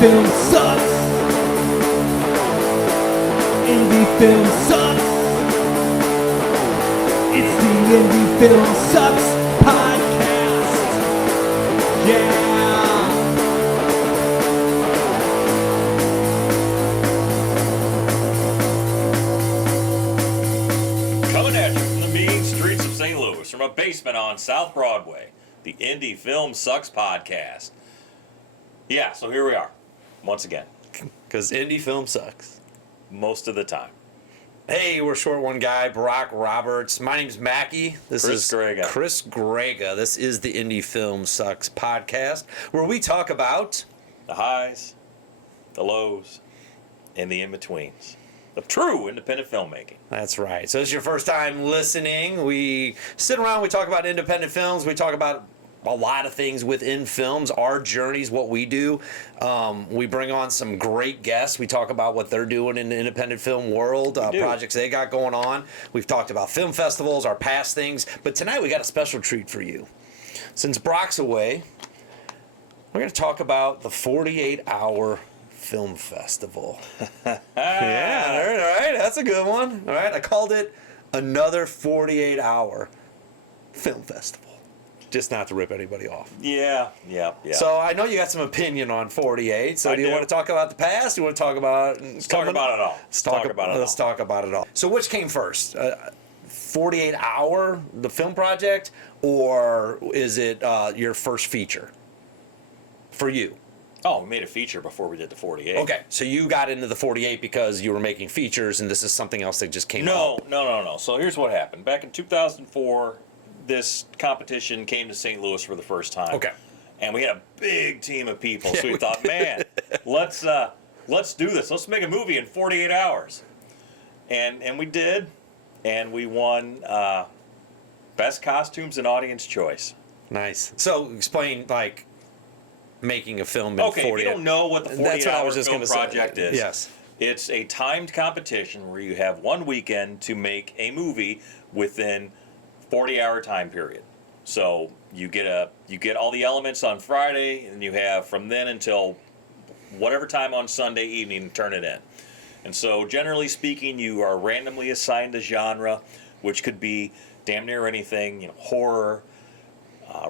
film sucks. Indie film sucks. It's the Indie Film Sucks podcast. Yeah. Coming at you from the mean streets of St. Louis, from a basement on South Broadway, the Indie Film Sucks podcast. Yeah, so here we are, once again. Because indie film sucks. Most of the time. Hey, we're Short One Guy, Barack Roberts. My name's Macke. This is Grega. Chris Grega. This is the Indie Film Sucks podcast, where we talk about The highs, the lows, and the in-betweens of true independent filmmaking. That's right. So, this is your first time listening. We sit around, we talk about independent films, we talk about a lot of things within films, our journeys, what we do. We bring on some great guests. We talk about what they're doing in the independent film world, projects they got going on. We've talked about film festivals, our past things. But tonight we got a special treat for you. Since Brock's away, we're going to talk about the 48-hour film festival. Yeah, all right. That's a good one. All right. I called it another 48-hour film festival. Just not to rip anybody off. Yeah. So I know you got some opinion on 48. So do you want to talk about the past? Do you want to talk about... Let's talk about it all. Let's talk about it all. So which came first? 48-hour, the film project, or is it your first feature for you? Oh, we made a feature before we did the 48. Okay, so you got into the 48 because you were making features, and this is something else that just came up. No. So here's what happened. Back in 2004... this competition came to St. Louis for the first time. Okay. And we had a big team of people, so we thought, man, let's do this. Let's make a movie in 48 hours. And we did, and we won Best Costumes and Audience Choice. Nice. So explain, like, making a film in 48. Okay, if you don't know what the 48-hour film project is, yes. It's a timed competition where you have one weekend to make a movie within 40-hour time period. So you get all the elements on Friday, and you have from then until whatever time on Sunday evening to turn it in. And so generally speaking, you are randomly assigned a genre, which could be damn near anything, horror,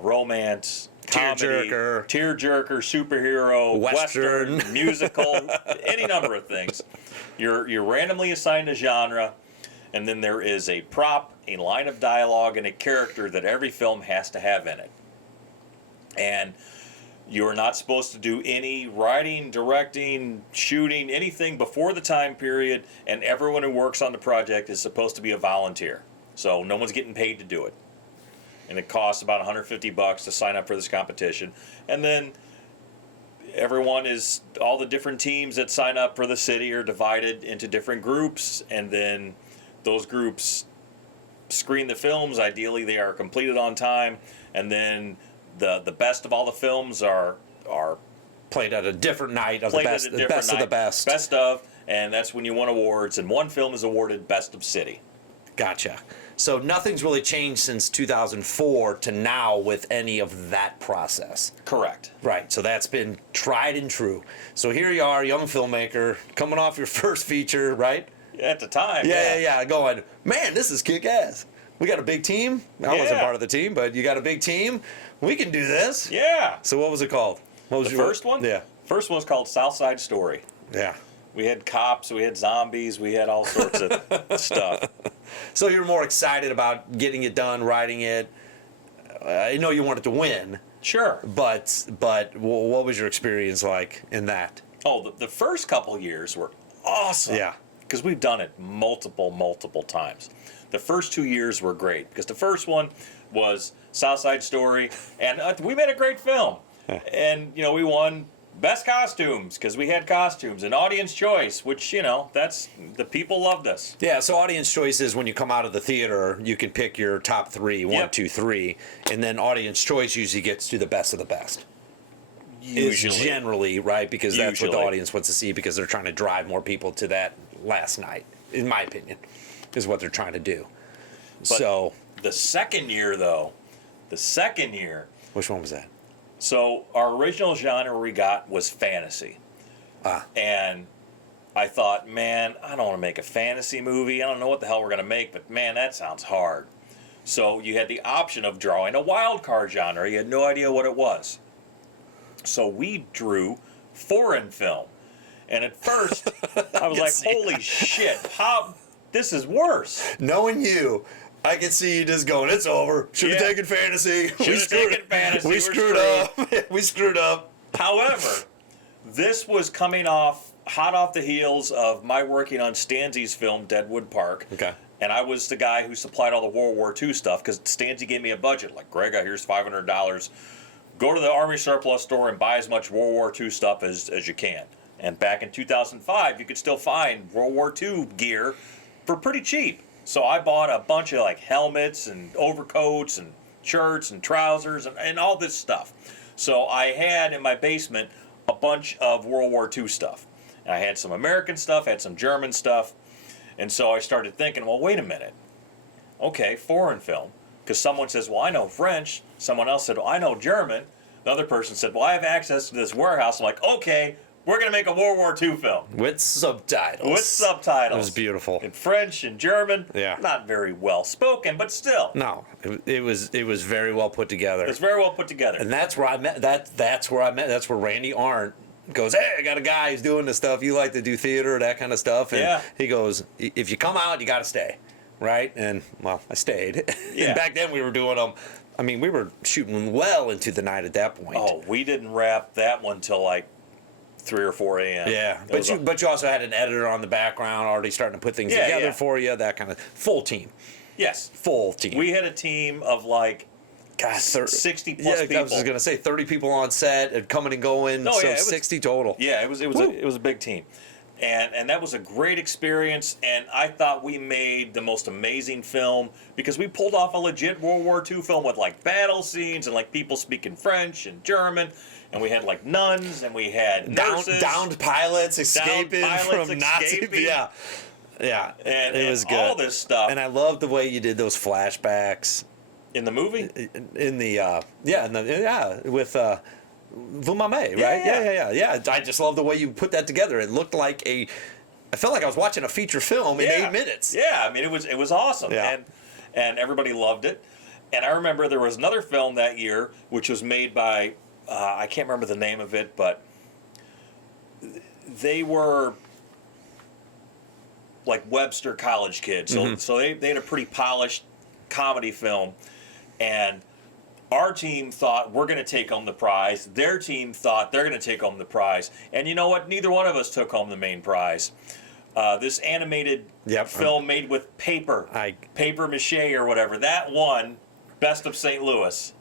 romance, comedy, tearjerker, superhero, western musical, any number of things. You're randomly assigned a genre, and then there is a prop, a line of dialogue, and a character that every film has to have in it. And you're not supposed to do any writing, directing, shooting, anything before the time period, and everyone who works on the project is supposed to be a volunteer. So no one's getting paid to do it. And it costs about $150 to sign up for this competition. And then all the different teams that sign up for the city are divided into different groups, and then those groups screen the films. Ideally, they are completed on time, and then the best of all the films are played at a different night of the best of the best. Best of, and that's when you win awards, and one film is awarded Best of City. Gotcha. So nothing's really changed since 2004 to now with any of that process. Correct. Right, so that's been tried and true. So here you are, young filmmaker, coming off your first feature, right? At the time, yeah, going, man, this is kick-ass. We got a big team. I wasn't part of the team, but you got a big team. We can do this. Yeah. So what was it called? What was the first one? Yeah. First one was called South Side Story. Yeah. We had cops, we had zombies, we had all sorts of stuff. So you were more excited about getting it done, writing it. I know you wanted to win. Sure. But what was your experience like in that? Oh, the first couple years were awesome. Yeah. Because we've done it multiple times. The first 2 years were great because the first one was South Side Story, and we made a great film. And, we won Best Costumes because we had costumes, and Audience Choice, which, that's the people loved us. Yeah, so Audience Choice is when you come out of the theater, you can pick your top three, one, two, three, and then Audience Choice usually gets to the best of the best. Usually. Is generally, right? Because that's what the audience wants to see because they're trying to drive more people to that last night, in my opinion, is what they're trying to do. But the second year, Which one was that? So our original genre we got was fantasy. And I thought, man, I don't want to make a fantasy movie. I don't know what the hell we're going to make, but man, that sounds hard. So you had the option of drawing a wild card genre. You had no idea what it was. So we drew foreign film. And at first, I was like, holy shit, how, this is worse. Knowing you, I can see you just going, it's over. Should have taken fantasy. Should have taken fantasy. We screwed up. We screwed up. However, this was coming off, hot off the heels of my working on Stanzi's film, Deadwood Park. Okay. And I was the guy who supplied all the World War II stuff because Stanzi gave me a budget. Like, Grega, here's $500. Go to the Army surplus store and buy as much World War II stuff as you can. And back in 2005, you could still find World War II gear for pretty cheap. So I bought a bunch of like helmets and overcoats and shirts and trousers and all this stuff. So I had in my basement a bunch of World War II stuff. And I had some American stuff, had some German stuff. And so I started thinking, well, wait a minute. Okay, foreign film. Because someone says, well, I know French. Someone else said, well, I know German. The other person said, well, I have access to this warehouse. I'm like, okay, we're going to make a World War II film. With subtitles. With subtitles. It was beautiful. In French and German. Yeah. Not very well spoken, but still. No, it was very well put together. It was very well put together. And that's where I met. That's where Randy Arndt goes, hey, I got a guy who's doing this stuff. You like to do theater, that kind of stuff. And he goes, if you come out, you got to stay. Right? And, well, I stayed. Yeah. And back then we were doing them. I mean, we were shooting well into the night at that point. Oh, we didn't wrap that one till like 3 or 4 a.m. Yeah, but you also had an editor on the background already starting to put things together for you, that kind of full team. Yes. Full team. We had a team of like 60 plus people. I was just going to say 30 people on set and coming and going, No, so yeah, it was, 60 total. Yeah, it was a big team. And that was a great experience, and I thought we made the most amazing film because we pulled off a legit World War II film with like battle scenes and like people speaking French and German, and we had like nuns and we had nurses, downed pilots escaping from Nazi. Yeah, and it was good. All this stuff, and I loved the way you did those flashbacks in the movie. With. Vous m'aimez, right? Yeah. I just love the way you put that together. It looked like I felt like I was watching a feature film in 8 minutes. Yeah, I mean it was awesome, and everybody loved it. And I remember there was another film that year which was made by I can't remember the name of it, but they were like Webster college kids, so they had a pretty polished comedy film, and our team thought we're going to take home the prize. Their team thought they're going to take home the prize. And you know what? Neither one of us took home the main prize. This animated film made with paper mache or whatever, that won Best of St. Louis.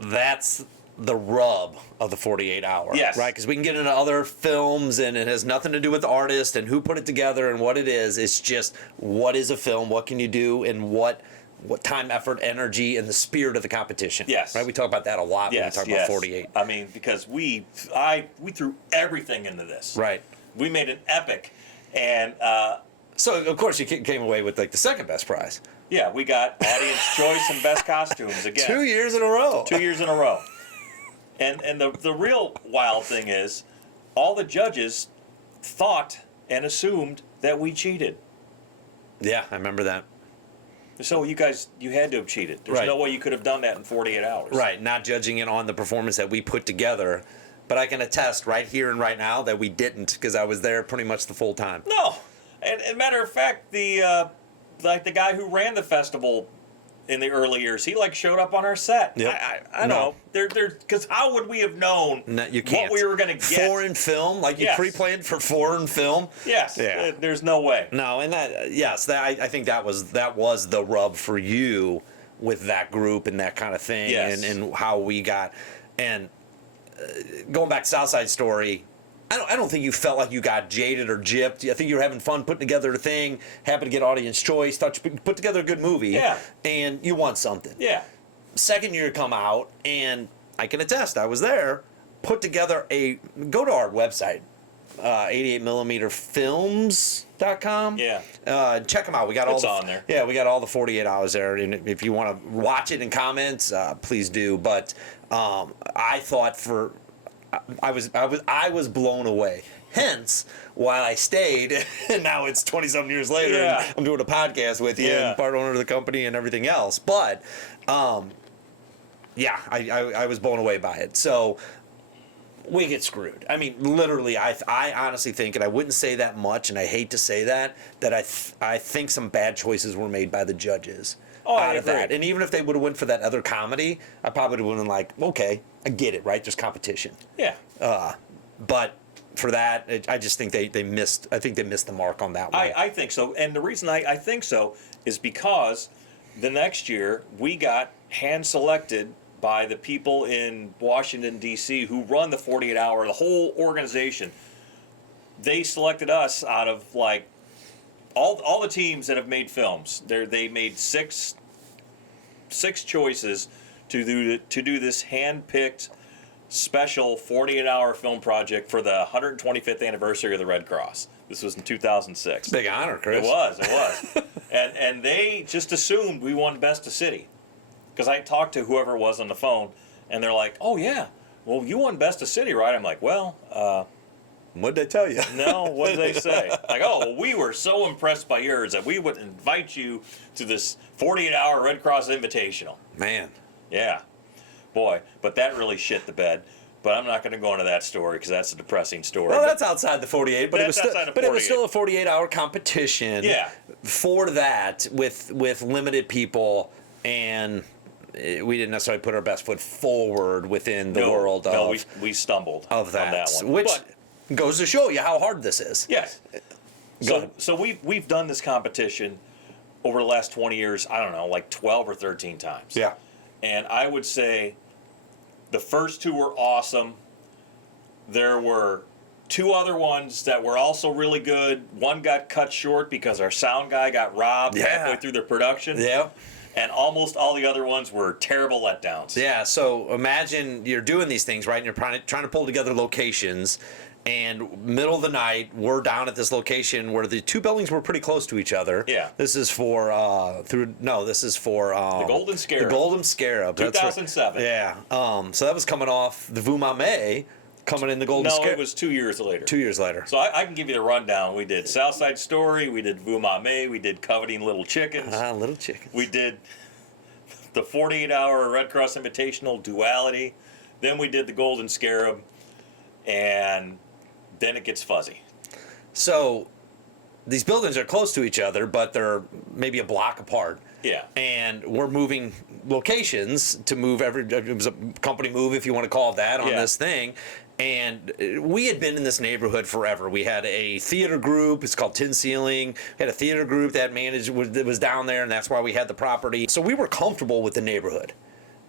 That's the rub of the 48 hour. Yes. Right? Because we can get into other films and it has nothing to do with the artist and who put it together and what it is. It's just what is a film, what can you do, and what time, effort, energy, and the spirit of the competition. Yes. Right? We talk about that a lot when we talk about 48. I mean, because we threw everything into this. Right. We made an epic. And so, of course, you came away with like the second best prize. Yeah, we got audience choice and best costumes again. 2 years in a row. 2 years in a row. And the real wild thing is, all the judges thought and assumed that we cheated. Yeah, I remember that. So you guys, you had to have cheated. There's no way you could have done that in 48 hours. Right, not judging it on the performance that we put together. But I can attest right here and right now that we didn't, because I was there pretty much the full time. No. And matter of fact, the guy who ran the festival in the early years, he like showed up on our set. Yep. I know. Because how would we have known what we were going to get? Foreign film, like you pre-planned for foreign film. Yes. Yeah. There's no way. No, and I think that was the rub for you with that group and that kind of thing, and how we got. And going back to Southside Story, I don't think you felt like you got jaded or gypped. I think you were having fun putting together a thing, happened to get audience choice, thought you put together a good movie, and you won something. Yeah. Second year come out, and I can attest, I was there, put together go to our website, 88mmfilms.com. Yeah. Check them out. We got it's on there. Yeah, we got all the 48 hours there, and if you want to watch it in comments, please do. But I thought I was blown away. Hence why I stayed, and now it's 20-something years later, Yeah. and I'm doing a podcast with you, Yeah. and part owner of the company and everything else. But, yeah, I was blown away by it. So we get screwed. I mean, literally, I honestly think, and I wouldn't say that much, and I hate to say that I think some bad choices were made by the judges. Oh, I out of agree. that. And even if they would have went for that other comedy, I probably would have been like, okay, I get it, right? There's competition. Yeah. But for that, I just think they missed. I think they missed the mark on that one. I think so. And the reason I think so is because the next year we got hand selected by the people in Washington, D.C. who run the 48 Hour, the whole organization. They selected us out of like all the teams that have made films. They made six choices to do this hand-picked special 48-hour film project for the 125th anniversary of the Red Cross. This was in 2006. Big honor, Chris. It was. and they just assumed we won Best of City. Because I talked to whoever it was on the phone, and they're like, oh, yeah, well, you won Best of City, right? I'm like, well, What'd they tell you? no, what did they say? Like, oh, well, we were so impressed by yours that we would invite you to this 48-hour Red Cross Invitational. Man. Yeah. Boy, but that really shit the bed. But I'm not going to go into that story because that's a depressing story. Well, that's outside the 48, but it was That's still, outside of but it was 48. still a 48-hour competition. Yeah. For that, with limited people, and we didn't necessarily put our best foot forward within the world of No, we stumbled of that, on that one. which But, goes to show you how hard this is. yes. Go ahead. So we've done this competition over the last 20 years, I don't know, like 12 or 13 times. Yeah. And I would say the first two were awesome. There were two other ones that were also really good. One got cut short because our sound guy got robbed halfway through the production. Yeah. And almost all the other ones were terrible letdowns. Yeah, so imagine you're doing these things, right? And you're trying to pull together locations, and middle of the night, we're down at this location where the two buildings were pretty close to each other. Yeah. This is for The Golden Scarab. The Golden Scarab. That's right. 2007. Yeah. So that was coming off the Vu Mame, coming in the Golden No, Scarab. it was 2 years later. 2 years later. So I can give you the rundown. We did Southside Story, we did Vu Mame, we did Coveting Little Chickens, Little chickens. we did the 48-hour Red Cross Invitational Duality, then we did the Golden Scarab, and then it gets fuzzy. So these buildings are close to each other, but they're maybe a block apart. Yeah. And we're moving locations to move it was a company move, if you want to call it that, on this thing. And we had been in this neighborhood forever. We had a theater group. It's called Tin Ceiling. We had a theater group that was down there, and that's why we had the property. So we were comfortable with the neighborhood,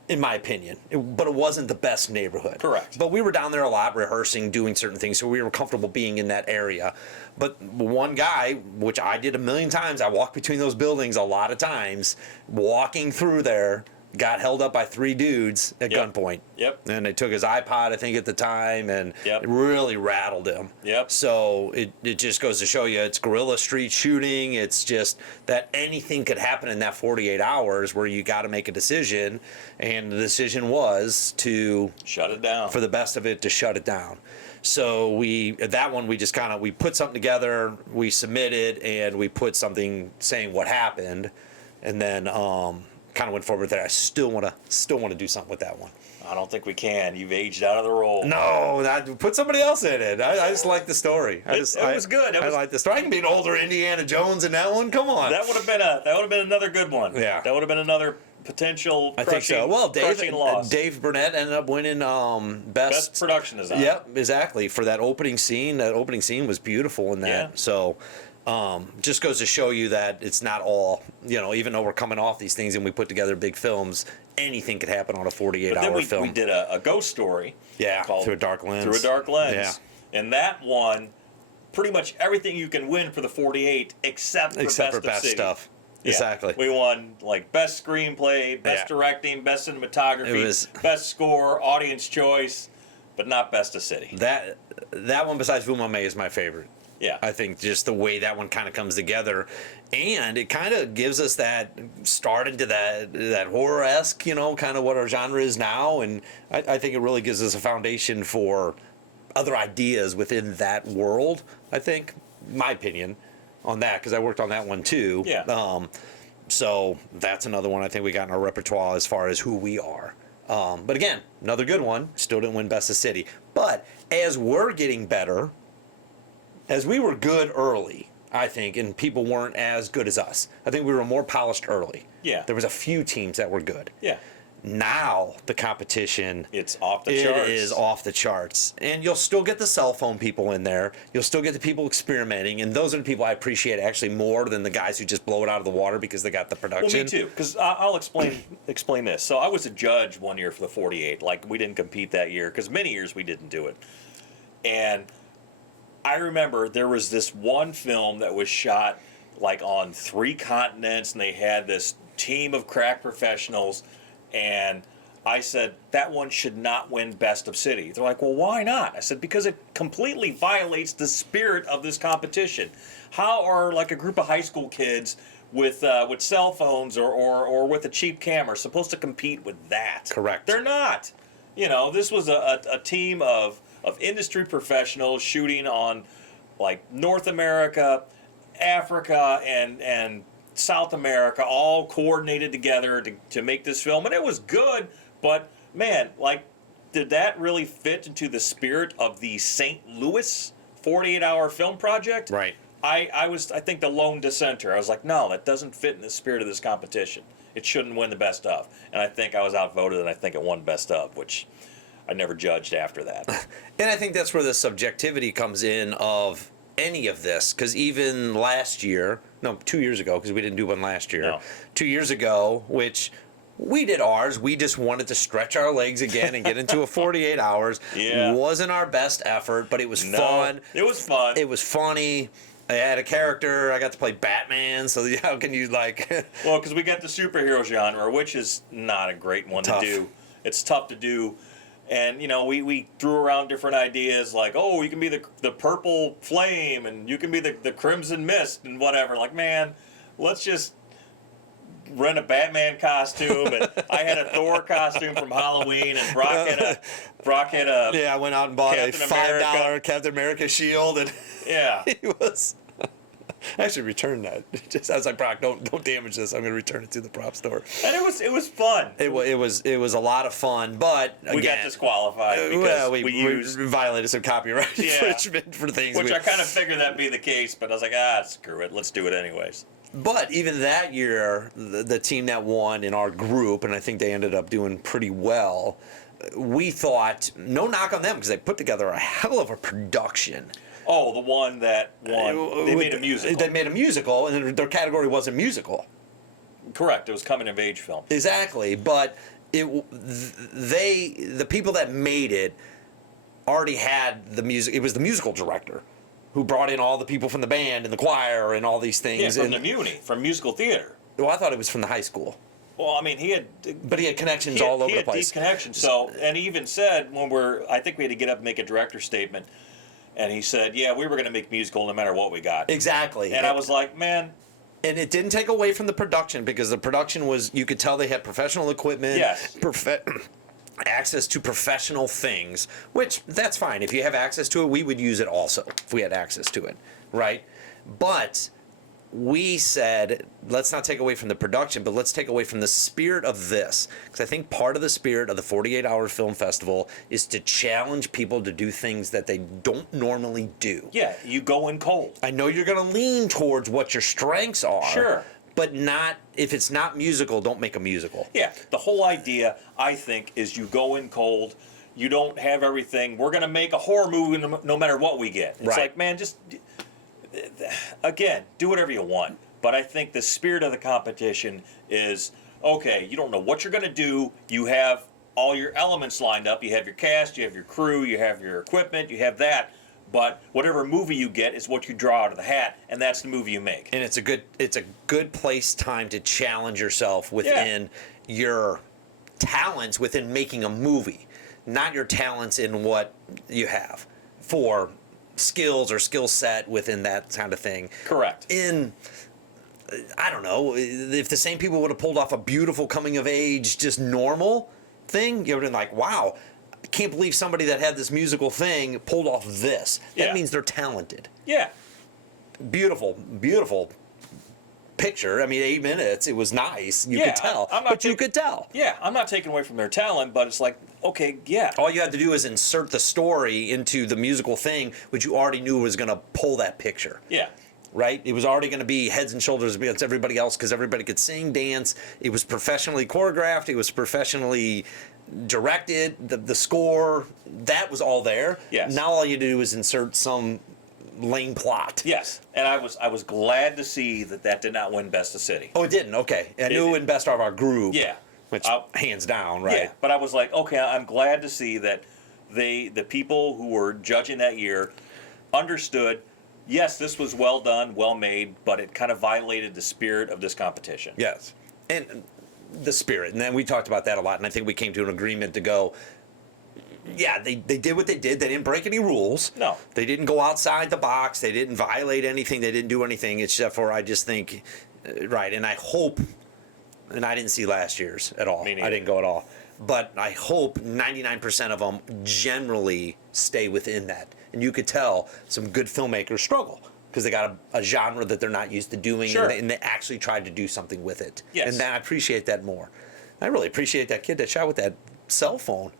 in my opinion. But it wasn't the best neighborhood. Correct. But we were down there a lot, rehearsing, doing certain things, so we were comfortable being in that area. But one guy, which I did a million times, I walked between those buildings a lot of times, walking through there, got held up by three dudes at gunpoint. Yep. And they took his iPod, I think, at the time, and Yep. it really rattled him. Yep. So it just goes to show you, it's guerrilla street shooting. It's just that anything could happen in that 48 hours where you got to make a decision. And the decision was to Shut it down. for the best of it, to shut it down. So we just kind of, we put something together, we submitted, and we put something saying what happened, and then kind of went forward there. I still want to do something with that one. I don't think we can. You've aged out of the role. No, put somebody else in it. I just like the story. It was good. I like the story. I can be an older Indiana Jones in that one. Come on. That would have been another good one. Yeah. That would have been another potential I think so. crushing, Well, crushing loss. Dave Burnett ended up winning Best production design. Yep, exactly. For that opening scene. That opening scene was beautiful in that. Yeah. So just goes to show you that it's not all, even though we're coming off these things and we put together big films, anything could happen on a 48-hour film. We did a ghost story. Yeah, called Through a Dark Lens. Through a Dark Lens. Yeah. And that one, pretty much everything you can win for the 48 except for Best of best City. stuff. Yeah. Exactly. We won like best screenplay, best directing, best cinematography, best score, audience choice, but not Best of City. That one besides Vu Mame is my favorite. Yeah. I think just the way that one kind of comes together, and it kind of gives us that start into that horror-esque, kind of what our genre is now, and I think it really gives us a foundation for other ideas within that world. I think, my opinion on that, because I worked on that one too. Yeah. So that's another one I think we got in our repertoire as far as who we are. But again, another good one. Still didn't win Best of City. But as we're getting better, as we were good early, I think, and people weren't as good as us. I think we were more polished early. Yeah. There was a few teams that were good. Yeah. Now the competition, It's off the charts. it is off the charts. And you'll still get the cell phone people in there. You'll still get the people experimenting. And those are the people I appreciate actually more than the guys who just blow it out of the water because they got the production. Well, me too. Because I'll explain this. So I was a judge one year for the 48. Like, we didn't compete that year because many years we didn't do it. And I remember there was this one film that was shot like on 3 continents, and they had this team of crack professionals. And I said, that one should not win Best of City. They're like, well, why not? I said, because it completely violates the spirit of this competition. How are like a group of high school kids with cell phones or with a cheap camera supposed to compete with that? Correct. They're not. This was a team of industry professionals shooting on like North America, Africa, and South America, all coordinated together to make this film, and it was good. But man, like, did that really fit into the spirit of the St. Louis 48-hour film project? Right. I think the lone dissenter. I was like, no, that doesn't fit in the spirit of this competition. It shouldn't win the best of. And I think I was outvoted, and I think it won best of, which I never judged after that. And I think that's where the subjectivity comes in of any of this, because even last year, no, 2 years ago, because we didn't do one last year. No. 2 years ago, which we did ours, we just wanted to stretch our legs again and get into a 48 hours. Yeah. Wasn't our best effort, but it was fun. It was fun. It was funny. I had a character. I got to play Batman, so how can you like... Well, because we got the superhero genre, which is not a great one Tough. to do. It's tough to do. And, we threw around different ideas like, oh, you can be the purple flame and you can be the crimson mist and whatever. Like, man, let's just rent a Batman costume. And I had a Thor costume from Halloween, and Brock had a Yeah, I went out and bought Captain a $5 America. Captain America shield, and Yeah. he was... I actually returned that. I was like, Brock, don't damage this. I'm going to return it to the prop store. And it was fun. It was a lot of fun, but again, We got disqualified because we used... violated some copyright Yeah. infringement for things. Which I kind of figured that'd be the case, but I was like, screw it. Let's do it anyways. But even that year, the team that won in our group, and I think they ended up doing pretty well, we thought, no knock on them, because they put together a hell of a production. Oh, the one that won. They made a musical. They made a musical, and their category wasn't musical. Correct. It was coming of age film. Exactly, but the people that made it already had the music. It was the musical director who brought in all the people from the band and the choir and all these things. Yeah, from the Muni, from musical theater. Well, I thought it was from the high school. Well, I mean, he had connections all over the place. Deep connections. So, and he even said I think we had to get up and make a director statement, and he said, "Yeah, we were going to make musical no matter what we got." Exactly. And I was like, man. And it didn't take away from the production, because the production was, you could tell they had professional equipment. Yes. Access to professional things, which that's fine. If you have access to it, we would use it also if we had access to it, right? But we said, let's not take away from the production, but let's take away from the spirit of this. Because I think part of the spirit of the 48-hour film festival is to challenge people to do things that they don't normally do. Yeah, you go in cold. I know you're going to lean towards what your strengths are. Sure. But not, if it's not musical, don't make a musical. Yeah, the whole idea, I think, is you go in cold. You don't have everything. We're going to make a horror movie no matter what we get. It's Right. like, man, just, again, do whatever you want. But I think the spirit of the competition is, okay, you don't know what you're going to do. You have all your elements lined up. You have your cast, you have your crew, you have your equipment, you have that. But whatever movie you get is what you draw out of the hat, and that's the movie you make. And it's a good place time to challenge yourself within your talents within making a movie, not your talents in what you have for skills or skill set within that kind of thing. Correct. I don't know, if the same people would have pulled off a beautiful coming of age, just normal thing, you would have been like, wow, I can't believe somebody that had this musical thing pulled off this. That Yeah. means they're talented. Yeah. Beautiful, beautiful picture. I mean, 8 minutes, it was nice. You Yeah, could tell. I'm not But you could tell. Yeah, I'm not taking away from their talent, but it's like, okay, yeah. All you had to do is insert the story into the musical thing, which you already knew was going to pull that picture. Yeah. Right? It was already going to be heads and shoulders against everybody else because everybody could sing, dance. It was professionally choreographed. It was professionally directed. The score, that was all there. Yes. Now all you do is insert some lame plot. Yes, and I was glad to see that did not win Best of City. Oh, it didn't? Okay. I knew in Best of Our Group. Yeah. Which, hands down, right? Yeah, but I was like, okay, I'm glad to see that the people who were judging that year understood, yes, this was well done, well made, but it kind of violated the spirit of this competition. Yes. And the spirit. And then we talked about that a lot, and I think we came to an agreement to go, yeah, they did what they did. They didn't break any rules. No. They didn't go outside the box. They didn't violate anything. They didn't do anything, except for, I just think, right, and I hope, and I didn't see last year's at all. Me neither. I didn't go at all. But I hope 99% of them generally stay within that. And you could tell some good filmmakers struggle because they got a genre that they're not used to doing, Sure. and they actually tried to do something with it. Yes. And I appreciate that more. I really appreciate that kid that shot with that cell phone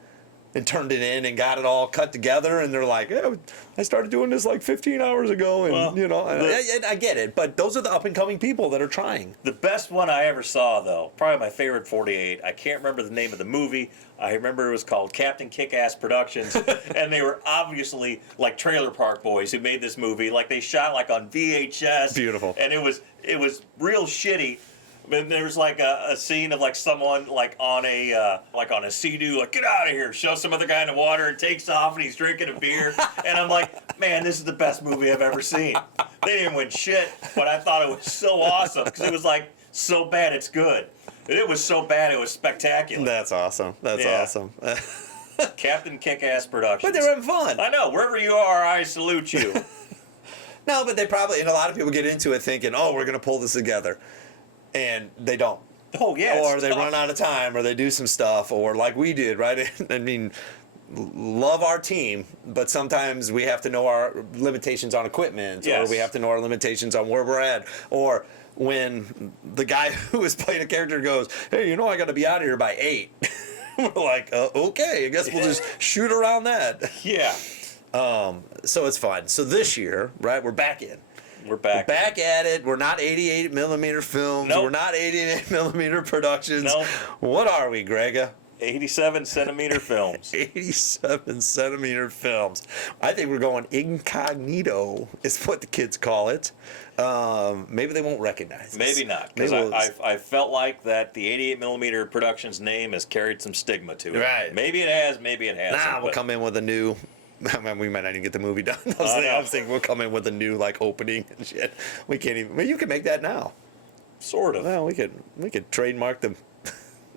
and turned it in and got it all cut together, and they're like, yeah, I started doing this like 15 hours ago, and Well, you know, I get it, but those are the up and coming people that are trying. The best one I ever saw, though, probably my favorite 48. I can't remember the name of the movie. I remember it was called Captain Kick-Ass Productions, and they were obviously like Trailer Park Boys who made this movie. Like they shot like on VHS. Beautiful. And it was real shitty. But there was like a scene of like someone like on a Sea-Doo, like, get out of here, shows some other guy in the water and takes off and he's drinking a beer. And I'm like, man, this is the best movie I've ever seen. They didn't win shit, but I thought it was so awesome because it was like so bad it's good. And it was so bad it was spectacular. That's awesome. That's Yeah. awesome. Captain Kick-Ass Productions. But they were having fun. I know, wherever you are, I salute you. No, but they probably, and a lot of people get into it thinking, oh, we're going to pull this together. And they don't. Oh, yeah. Or it's they tough. run out of time, or they do some stuff, or like we did, right? I mean, love our team, but sometimes we have to know our limitations on equipment, Yes. or we have to know our limitations on where we're at, or when the guy who is playing a character goes, hey, you know, I got to be out of here by 8. We're like, okay, I guess we'll just shoot around that. Yeah. So it's fun. So this year, right, we're back in. We're back. We're back at it. We're not 88 millimeter films. Nope. We're not 88 millimeter productions. Nope. What are we, Grega? 87 centimeter films. 87 centimeter films. I think we're going incognito, is what the kids call it. Maybe they won't recognize us. Maybe not, because Maybe we'll- I felt like that the 88 millimeter Productions name has carried some stigma to it. Right. Maybe it has, maybe it hasn't. Nah, we'll but- come in with a new. I mean, we might not even get the movie done. I was thinking we'll come in with a new like opening and shit. We can't even. Well, you can make that now. Sort of. Well, we could trademark the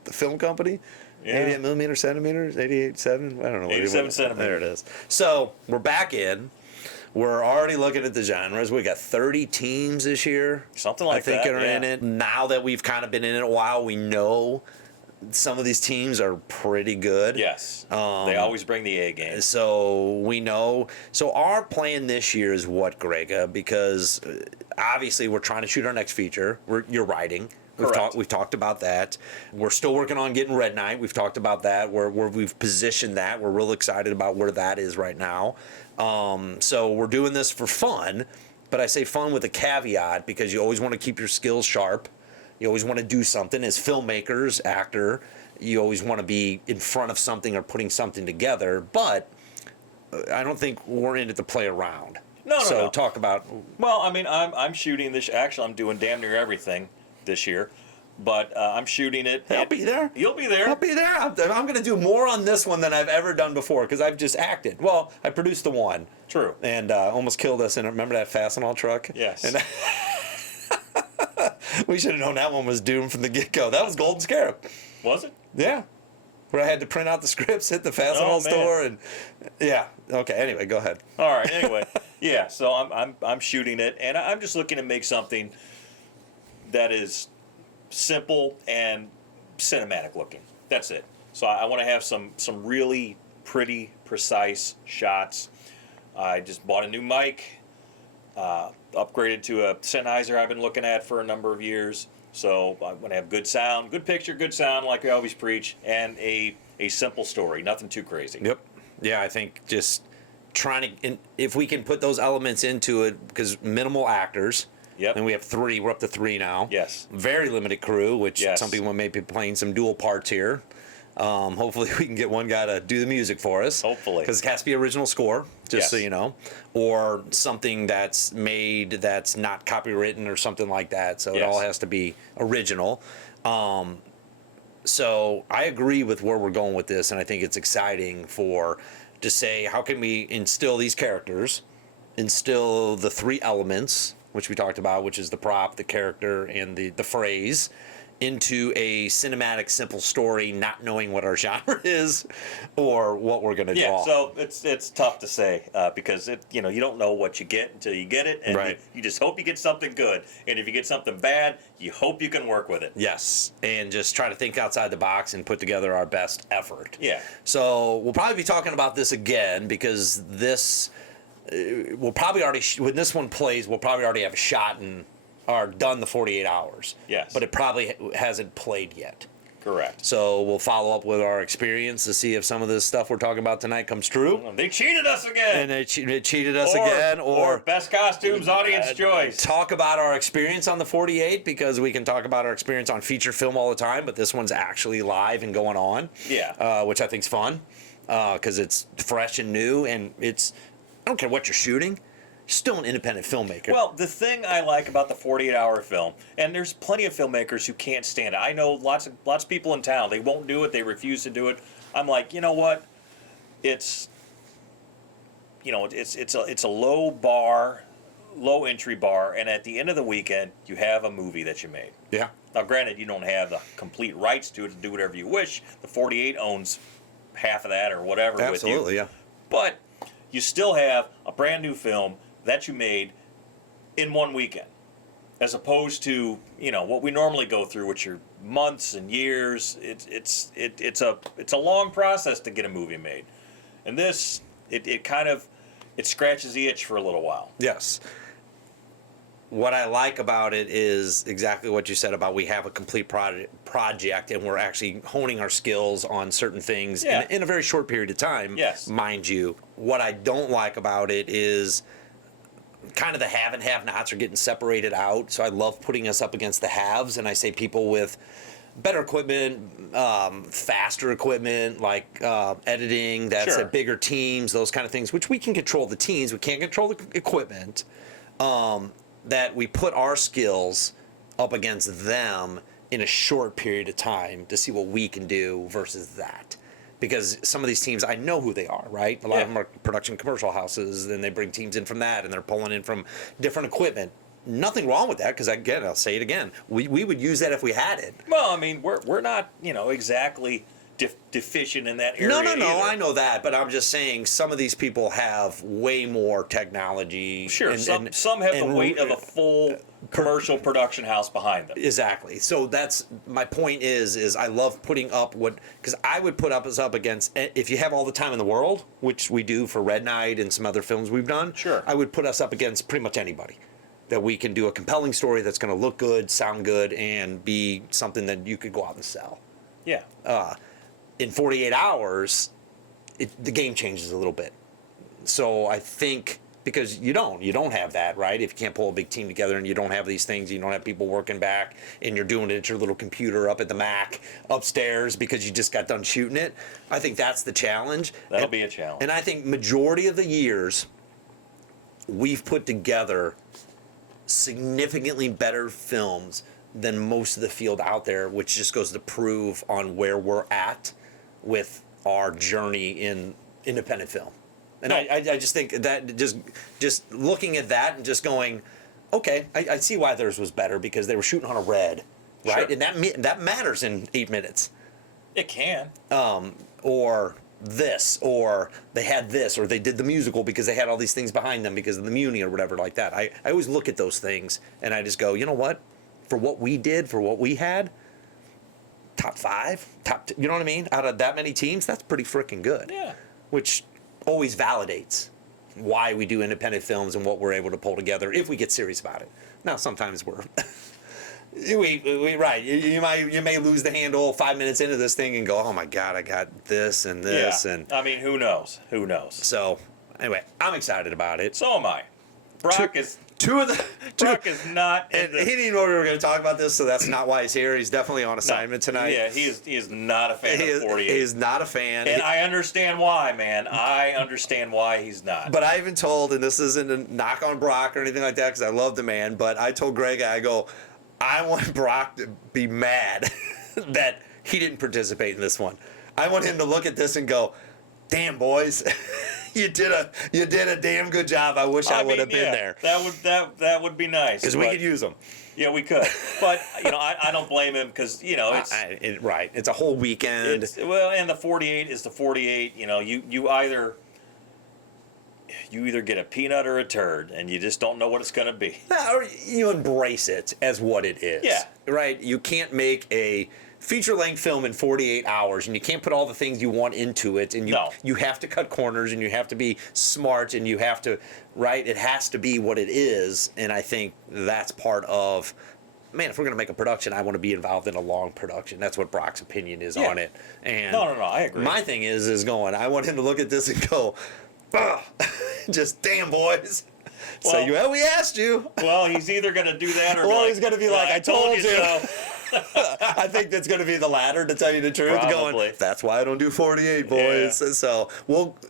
film company. Yeah. 88 millimeter centimeters, 88.7. I don't know. 87 centimeters. There it is. So we're back in. We're already looking at the genres. We got 30 teams this year. Something like I think that, are yeah. in it. Now that we've kind of been in it a while, we know some of these teams are pretty good. Yes. They always bring the A game. So we know. So our plan this year is what, Grega? Because obviously we're trying to shoot our next feature. You're writing. Correct. We've talked about that. We're still working on getting Red Knight. We've talked about that. Where we've positioned that. We're real excited about where that is right now. So we're doing this for fun, but I say fun with a caveat because you always want to keep your skills sharp. You always want to do something as filmmakers, actor. You always want to be in front of something or putting something together. But I don't think we're in it to play around. No. So talk about. Well, I mean, I'm shooting this. Actually, I'm doing damn near everything this year, but I'm shooting it. I'll be there. You'll be there. I'll be there. I'm going to do more on this one than I've ever done before because I've just acted. Well, I produced the one. True. And almost killed us. And remember that Fastenal truck? Yes. And we should have known that one was doomed from the get-go. That was Golden Scarab. Was it? Yeah. where I had to print out the scripts at the Fastenal store, and yeah. Okay. Anyway, go ahead. All right. Anyway, yeah. So I'm shooting it, and I'm just looking to make something that is simple and cinematic looking. That's it. So I want to have some really pretty, precise shots. I just bought a new mic, upgraded to a Sennheiser I've been looking at for a number of years. So I want to have good sound, good picture, good sound, like I always preach, and a simple story, nothing too crazy. Yep. Yeah, I think just trying to, if we can put those elements into it, because minimal actors. Yep. And we have 3. We're up to 3 now. Yes. Very limited crew, which Yes. some people may be playing some dual parts here. Hopefully we can get one guy to do the music for us. Hopefully. Because it has to be original score, just so Yes. you know. Or something that's made that's not copywritten or something like that. So it Yes. all has to be original. So I agree with where we're going with this, and I think it's exciting to say, how can we instill these characters, instill the 3 elements, which we talked about, which is the prop, the character, and the phrase, into a cinematic, simple story, not knowing what our genre is or what we're going to Yeah, draw. so it's tough to say because you don't know what you get until you get it, and Right. you just hope you get something good. And if you get something bad, you hope you can work with it. Yes, and just try to think outside the box and put together our best effort. Yeah. So we'll probably be talking about this again, because this we'll probably already when this one plays, we'll probably already have shot and are done the 48 hours. Yes. But it probably hasn't played yet. Correct. So we'll follow up with our experience to see if some of this stuff we're talking about tonight comes true. They cheated us again. And they cheated us again, or best costumes, audience choice. talk about our experience on the 48, because we can talk about our experience on feature film all the time, but this one's actually live and going on. Yeah. Which I think's fun, because it's fresh and new, and I don't care what you're shooting, you're still an independent filmmaker. Well, the thing I like about the 48-hour film, and there's plenty of filmmakers who can't stand it. I know lots of people in town. They won't do it. They refuse to do it. I'm like, you know what? It's a low bar, low entry bar, and at the end of the weekend, you have a movie that you made. yeah. Now, granted, you don't have the complete rights to it to do whatever you wish. The 48 owns half of that or whatever with you. Absolutely, yeah. But you still have a brand new film that you made in one weekend, as opposed to what we normally go through, which are months and years. It's a long process to get a movie made, and this it kind of scratches the itch for a little while. Yes. What I like about it is exactly what you said about we have a complete project, and we're actually honing our skills on certain things in a very short period of time. Yes. Mind you. What I don't like about it is kind of the have and have-nots are getting separated out. So I love putting us up against the haves, and I say people with better equipment, faster equipment, like editing, that's Sure. at bigger teams, those kind of things, which we can control the teams, we can't control the equipment. That we put our skills up against them in a short period of time to see what we can do versus that. Because some of these teams, I know who they are, right? A lot of them are production commercial houses, and they bring teams in from that, and they're pulling in from different equipment. Nothing wrong with that, because again, I'll say it again, we would use that if we had it. Well, I mean, we're not exactly deficient in that area. No, either. I know that, but I'm just saying some of these people have way more technology. Sure, some have the weight of a full commercial production house behind them. Exactly. So that's my point. Is I love putting up because I would put us up against, if you have all the time in the world, which we do for Red Knight and some other films we've done. Sure. I would put us up against pretty much anybody. That we can do a compelling story that's going to look good, sound good, and be something that you could go out and sell. Yeah. In 48 hours, the game changes a little bit. So I think, because you don't have that, right? If you can't pull a big team together and you don't have these things, you don't have people working back, and you're doing it at your little computer up at the Mac upstairs because you just got done shooting it. I think that's the challenge. That'll be a challenge. And I think majority of the years, we've put together significantly better films than most of the field out there, which just goes to prove on where we're at with our journey in independent film. And No. I just think that just looking at that and just going, okay, I see why theirs was better, because they were shooting on a red, right? Sure. And that matters in 8 minutes. It can. Or this, or they had this, or they did the musical because they had all these things behind them because of the Muni or whatever like that. I always look at those things and I just go, you know what? For what we did, for what we had, top 5, you know what I mean? Out of that many teams, that's pretty freaking good. Yeah. Which always validates why we do independent films and what we're able to pull together if we get serious about it. Now, sometimes we're... right. You may lose the handle 5 minutes into this thing and go, oh my God, I got this and this. Yeah. And I mean, who knows? Who knows? so, anyway, I'm excited about it. So am I. Brock is not. And he didn't know we were going to talk about this, so that's not why he's here. He's definitely on assignment tonight. Yeah, he is not a fan of 48. He is not a fan. And I understand why, man. I understand why he's not. But I even told, and this isn't a knock on Brock or anything like that, because I love the man, but I told Grega, I go, I want Brock to be mad that he didn't participate in this one. I want him to look at this and go, damn, boys. You did a damn good job. I wish I would have been there. That would be nice. Because we could use them. Yeah, we could. But I don't blame him because it's right. It's a whole weekend. And the 48 is the 48. You either get a peanut or a turd, and you just don't know what it's going to be. Or you embrace it as what it is. Yeah. Right. You can't make a feature-length film in 48 hours, and you can't put all the things you want into it, and you have to cut corners, and you have to be smart, and you have to, right? It has to be what it is, and I think that's part of, man, if we're going to make a production, I want to be involved in a long production. That's what Brock's opinion is on it. And No, I agree. My thing is going, I want him to look at this and go, ugh, just damn, boys. Well, we asked you. Well, he's either going to do that or he's going to be like, I told you so. I think that's going to be the latter, to tell you the truth. Probably. Going, that's why I don't do 48, boys. Yeah. So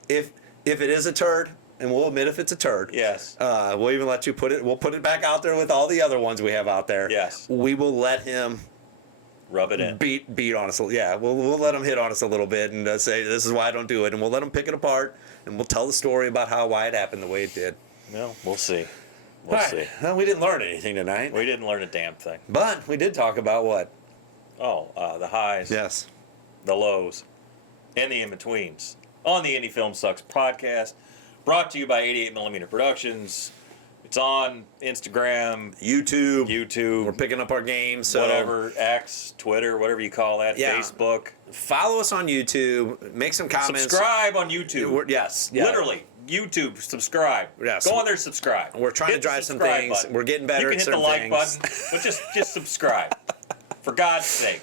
if it is a turd, and we'll admit if it's a turd. Yes. We'll even let you we'll put it back out there with all the other ones we have out there. Yes. We will let him rub it in. Beat on us. Yeah, we'll let him hit on us a little bit and say, this is why I don't do it. And we'll let him pick it apart, and we'll tell the story about why it happened the way it did. Well, we'll see. We'll right. see. Well, we didn't learn anything tonight. We didn't learn a damn thing. But we did talk about what? Oh, the highs. Yes. The lows. And the in-betweens. On the Indie Film Sucks podcast. Brought to you by 88mm Productions. It's on Instagram. YouTube. We're picking up our game. So whatever. X, Twitter, whatever you call that. Yeah. Facebook. Follow us on YouTube. Make some comments. Subscribe on YouTube. Yes. Yeah. Literally. YouTube, subscribe. Yes. Go on there, subscribe. We're trying to drive some things. Button. We're getting better at certain things. You can hit the like button, but just subscribe. For God's sake.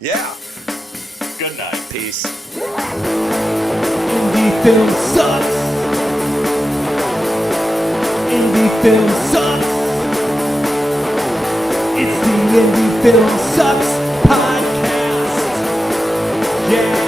Yeah. Good night. Peace. Indie film sucks. Indie film sucks. It's the Indie Film Sucks podcast. Yeah.